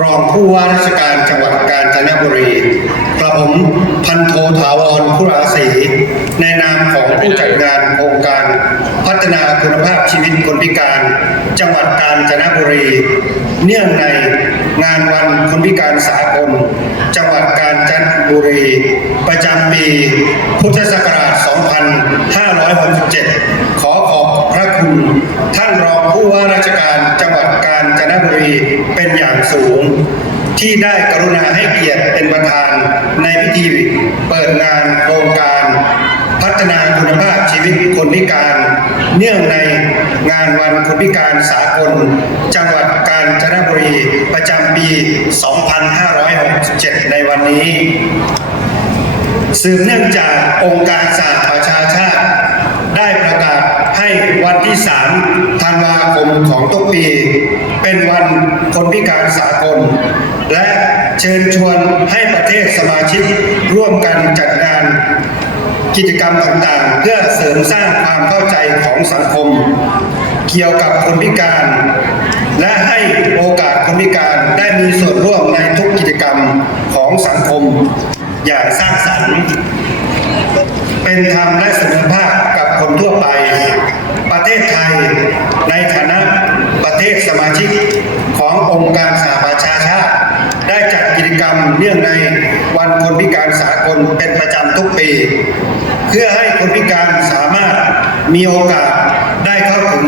รองผู้ว่าราชการจังหวัดกาญจนบุรีกระผมพันโทถาวรคุราศรีในนามของผู้จัดงานโครงการพัฒนาคุณภาพชีวิตคนพิการ จังหวัดกาญจนบุรี เนื่องในงานวันคนพิการสากลจังหวัดกาญจนบุรี ประจำปีพุทธศักราช 2567 ขอขอบพระคุณ ท่านรองผู้ว่าราชการจังหวัดกาญจนบุรีเป็นอย่างสูง ที่ได้กรุณาให้เกียรติเป็นประธานในพิธีเปิดงานโครงการ พัฒนาคุณภาพชีวิตคนพิการ เนื่องในงานวันคนพิการสากล จังหวัดกาญจนบุรีประจำปี 2567 ในวันนี้สืบเนื่องจากองค์การสหประชาชาติ ได้ประกาศให้วันที่ 3ธันวาคมของทุกปี เป็นวันคนพิการสากล และเชิญชวนให้ประเทศสมาชิกร่วมกันจัดงานกิจกรรมต่างๆ เพื่อเสริมสร้างความเข้าใจของสังคม เกี่ยวกับคนพิการ และให้โอกาสคนพิการได้มีส่วนร่วมในทุกกิจกรรมของสังคม อย่างสร้างสรรค์ เป็นธรรมและเสมอภาค คนทั่วไป ประเทศไทยในฐานะประเทศสมาชิกขององค์การสหประชาชาติ ได้จัดกิจกรรมเนื่องในวันคนพิการสากลเป็นประจำทุกปี เพื่อให้คนพิการสามารถมีโอกาสได้เข้าถึง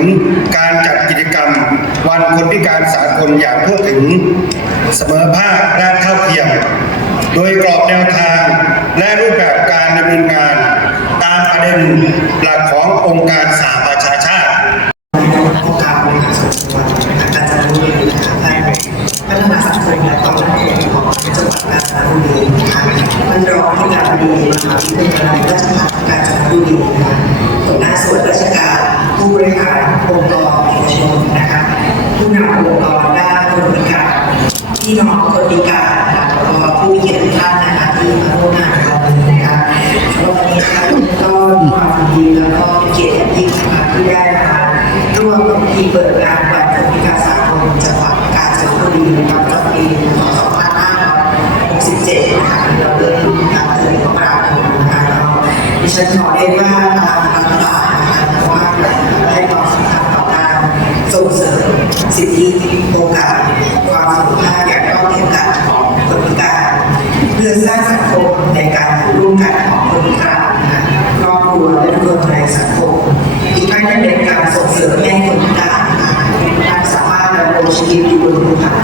การจัดกิจกรรม วันคนพิการสากลอย่างทั่วถึงเสมอภาคและเท่าเทียม โดยกรอบแนวทางและรูปแบบการดำเนินงานตามประเด็น องค์การสหประชาชาติโอกาสบริหารส่วนจังหวัดการจัดการบุรีนะคะได้พัฒนาสังคมและความมั่นคงของจังหวัดกาญจนบุรีนะคะท่านรองที่การบดีมหาวิทยาลัยราชภัฏกาญจนบุรีนะคะหัวหน้าส่วนราชการผู้บริหารองค์กรเอกชนนะคะผู้นำองค์กรด้านคนพิการพี่น้องคนพิการ นะคะแล้วก็ผู้เกียรติทุกท่านนะคะที่มาร่วมงานในวันนี้นะคะสำหรับวันนี้ค่ะก็ความดีแล้วก็เกียรติอย่างยิ่งนะคะที่ได้มาร่วมกับทีเปิดงานวันคนพิการสากลจังหวัดกาญจนบุรีประจำปีพศ2567นะคะเราเริ่มการเดินของเรานะคะเราดิฉันขอเรียนว่าทางรัฐบาลนะคะว่าให้ความสำคัญต่อการส่งเสริมสิทธิโอกาสื่อสร้างสังคมในการร่วมกันของคนพิกางคะครอบครัวและทุกคนในสังคม อีกทั้งยังเป็นการส่งเสริมให้คนการนะคะมีความสามารถดำรงชีวิตอยู่บนพื้นฐาน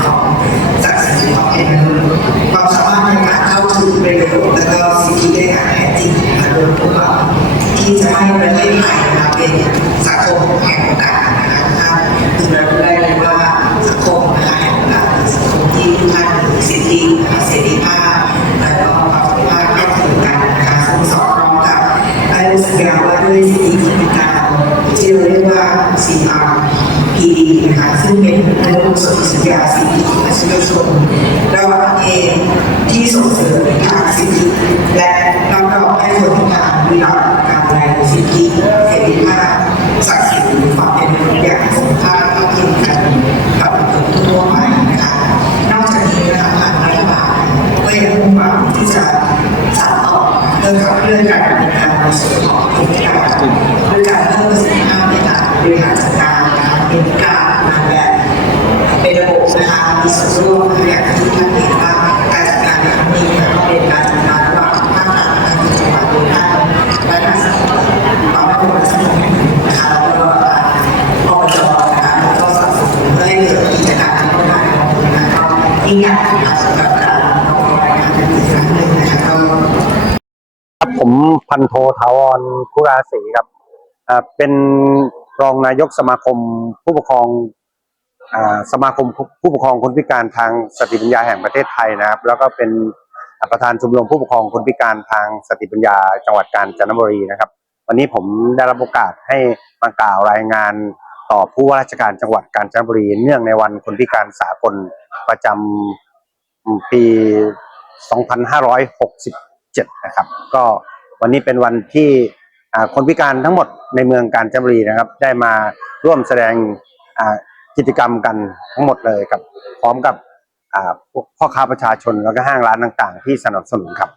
ด้วยสิทธิคนพิการที่เราเรียกว่า CRPD นะคะซึ่งเป็นอนุสนธิสัญญาสิทธิของประชาชนระหว่างเทศที่ส่งเสริมทางสิทธิและรับรองให้คนพิการมีหลักการแรงสิทธิเสรีภาพศักดิ์ศรีความเป็นมนุษย์อย่างสมภาพเท่าเทียมกันกับคนทั่วไปนะคะนอกจากนี้นะคะทางรัฐบาลก็ยังมุ่งหวังที่จะสานต่อเพื่อขับเคลื่อนการดำเนินการในส่วนของผู้พิการ เป็นการมาแบบเป็นระบบนะคะมีส่วนร่วมอย่างที่ท่านเห็นว่าการจัดการในครั้งนี้ก็เป็นการจัดการระหว่างภาครัฐนะคะจังหวัดโดยท่านและทางสังคมความมั่นคงและสังคมนะคะแล้วก็อบจนะคะแล้วก็สนับสนุนเพื่อให้เกิดกิจการพัฒนาของนะคะยิ่งใหญ่นะคะสำหรับการออกรายงานในอีกครั้งหนึ่งนะคะก็ครับผมพันโทถาวรคุราศรีครับเป็น รองนายกสมาคมผู้ปกครองอสมาคมผู้ปกครองคนพิการทางสติปัญญาแห่งประเทศไทยนะครับ แล้วก็เป็นประธานชมรมผู้ปกครองคนพิการทางสติปัญญาจังหวัดกาญจนบุรีนะครับ วันนี้ผมได้รับโอกาสให้มากล่าวรายงานต่อผู้ว่าราชการจังหวัดกาญจนบุรี เนื่องในวันคนพิการสากลประจำปี 2567 นะครับ ก็วันนี้เป็นวันที่ คนพิการทั้งหมดในเมืองกาญจนบุรีนะครับ ได้มาร่วมแสดงกิจกรรมกันทั้งหมดเลยครับ พร้อมกับพวกพ่อค้าประชาชนแล้วก็ห้างร้านต่าง ๆ ที่สนับสนุนครับ